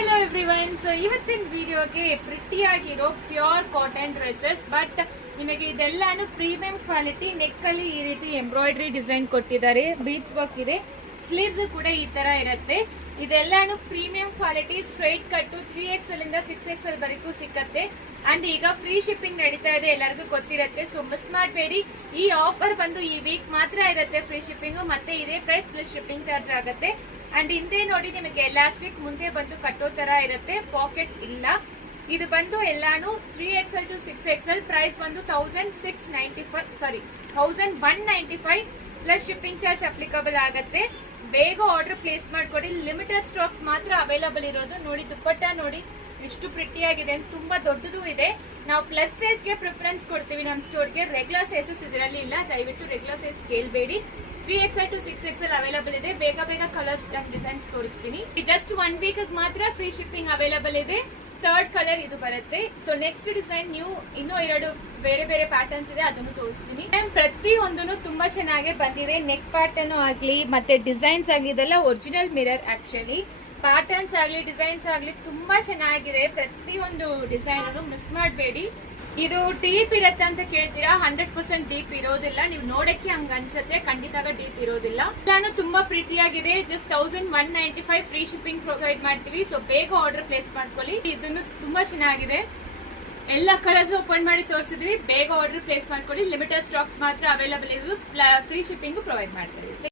Hello everyone. So ಇವತ್ತಿನ ವಿಡಿಯೋಗೆ ಪ್ರಿಟಿಯಾಗಿರೋ ಪ್ಯೂರ್ ಕಾಟನ್ ಡ್ರೆಸ್ಸಸ್, ಬಟ್ ನಿಮಗೆ ಇದೆಲ್ಲಾನು ಪ್ರೀಮಿಯಂ ಕ್ವಾಲಿಟಿ. ನೆಕ್ ಅಲ್ಲಿ ಈ ರೀತಿ ಎಂಬ್ರಾಯ್ಡ್ರಿ ಡಿಸೈನ್ ಕೊಟ್ಟಿದ್ದಾರೆ, ಬೀಡ್ಸ್ ವರ್ಕ್ ಇದೆ, ಸ್ಲೀವ್ಸ್ ಕೂಡ ಈ ತರ ಇರುತ್ತೆ. ಇದೆಲ್ಲಾನು premium quality, straight cut 3XL ಇಂದ 6XL ವರೆಗೂ ಸಿಕ್ಕತ್ತೆ. ಅಂಡ್ ಈಗ ಫ್ರೀ ಶಿಪ್ಪಿಂಗ್ ನಡೀತಾ ಇದೆ, ಎಲ್ಲರಿಗೂ ಗೊತ್ತಿರುತ್ತೆ. ಸೊ ಮಿಸ್ ಮಾಡಬೇಡಿ. ಈ ಆಫರ್ ಬಂದು ಈ ವೀಕ್ ಮಾತ್ರ ಇರುತ್ತೆ ಫ್ರೀ ಶಿಪ್ಪಿಂಗ್, ಮತ್ತೆ ಇದೇ ಪ್ರೈಸ್ ಪ್ಲಸ್ ಶಿಪ್ಪಿಂಗ್ ಚಾರ್ಜ್ ಆಗುತ್ತೆ. ಅಂಡ್ ಹಿಂದೆ ನೋಡಿ ನಿಮಗೆ ಎಲಾಸ್ಟಿಕ್ ಮುಂದೆ ಬಂದು ಕಟ್ಟೋ ತರ ಇರುತ್ತೆ, ಪಾಕೆಟ್ ಇಲ್ಲ. ಇದು ಬಂದು ಎಲ್ಲಾನು 3XL to 6XL. ಪ್ರೈಸ್ ಬಂದು 1195 ಪ್ಲಸ್ ಶಿಪ್ಪಿಂಗ್ ಚಾರ್ಜ್ ಅಪ್ಲಿಕಬಲ್ ಆಗುತ್ತೆ. ಬೇಗ ಆರ್ಡರ್ ಪ್ಲೇಸ್ ಮಾಡ್ಕೊಡಿ, ಲಿಮಿಟೆಡ್ ಸ್ಟಾಕ್ಸ್ ಮಾತ್ರ ಅವೈಲಬಲ್ ಇರೋದು. ನೋಡಿ ದುಪ್ಪಟ್ಟ ನೋಡಿ ಎಷ್ಟು ಪ್ರಿಟಿಯಾಗಿದೆ, ತುಂಬಾ ದೊಡ್ಡದು ಇದೆ. ನಾವು ಪ್ಲಸ್ ಸೈಜ್ ಗೆ ಪ್ರಿಫರೆನ್ಸ್ ಕೊಡ್ತೀವಿ ನಮ್ಮ ಸ್ಟೋರ್ಗೆ. ರೆಗ್ಯುಲರ್ ಸೈಜಸ್ ಇದರಲ್ಲಿ ಇಲ್ಲ, ದಯವಿಟ್ಟು ರೆಗ್ಯುಲರ್ ಸೈಜ್ ಕೇಳಬೇಡಿ. 3XL to 6XL ಅವೈಲಬಲ್ ಇದೆ. ಬೇಗ ಬೇಗ ಕಲರ್ಸ್ ಅಂಡ್ ಡಿಸೈನ್ಸ್ ತೋರಿಸ್ತೀನಿ. ಜಸ್ಟ್ 1 ವೀಕ್ ಮಾತ್ರ ಫ್ರೀ ಶಿಪ್ಪಿಂಗ್ ಅವೈಲಬಲ್ ಇದೆ. 3rd ಕಲರ್ ಇದು ಬರುತ್ತೆ. ಸೊ ನೆಕ್ಸ್ಟ್ ಡಿಸೈನ್ ಇನ್ನೂ 2 ಬೇರೆ ಬೇರೆ ಪ್ಯಾಟರ್ನ್ಸ್ ಇದೆ, ಅದನ್ನು ತೋರಿಸ್ತೀನಿ. ಪ್ರತಿ ಒಂದನ್ನು ತುಂಬಾ ಚೆನ್ನಾಗಿ ಬಂದಿದೆ. ನೆಕ್ ಪ್ಯಾಟರ್ನ್ ಆಗ್ಲಿ ಮತ್ತೆ ಡಿಸೈನ್ಸ್ ಆಗ್ಲಿ ಇದೆಲ್ಲ ಒರಿಜಿನಲ್ ಮಿರರ್. ಆಕ್ಚುಲಿ ಪ್ಯಾಟರ್ನ್ಸ್ ಆಗ್ಲಿ ಡಿಸೈನ್ಸ್ ಆಗ್ಲಿ ತುಂಬಾ ಚೆನ್ನಾಗಿದೆ. ಪ್ರತಿಯೊಂದು ಡಿಸೈನ್ ಮಿಸ್ ಮಾಡಬೇಡಿ. ಇದು ಡೀಪ್ ಇರತ್ತೆ ಅಂತ ಕೇಳ್ತೀರಾ, 100% ಡೀಪ್ ಇರೋದಿಲ್ಲ. ನೀವು ನೋಡಕ್ಕೆ ಹಂಗ ಅನ್ಸುತ್ತೆ, ಖಂಡಿತ ಡೀಪ್ ಇರೋದಿಲ್ಲ. ನಾನು ತುಂಬಾ ಪ್ರೀತಿಯಾಗಿದೆ. ಜಸ್ಟ್ 1195 ಫ್ರೀ ಶಿಪ್ಪಿಂಗ್ ಪ್ರೊವೈಡ್ ಮಾಡ್ತೀವಿ. ಸೊ ಬೇಗ ಆರ್ಡರ್ ಪ್ಲೇಸ್ ಮಾಡ್ಕೊಳ್ಳಿ. ಇದನ್ನು ತುಂಬಾ ಚೆನ್ನಾಗಿದೆ. ಎಲ್ಲ ಕಲರ್ಸ್ ಓಪನ್ ಮಾಡಿ ತೋರಿಸಿದ್ವಿ. ಬೇಗ ಆರ್ಡರ್ ಪ್ಲೇಸ್ ಮಾಡ್ಕೊಳ್ಳಿ. ಲಿಮಿಟೆಡ್ ಸ್ಟಾಕ್ಸ್ ಮಾತ್ರ ಅವೈಲಬಲ್ ಇದ್ದು ಫ್ರೀ ಶಿಪ್ಪಿಂಗ್ ಪ್ರೊವೈಡ್ ಮಾಡ್ತೀವಿ.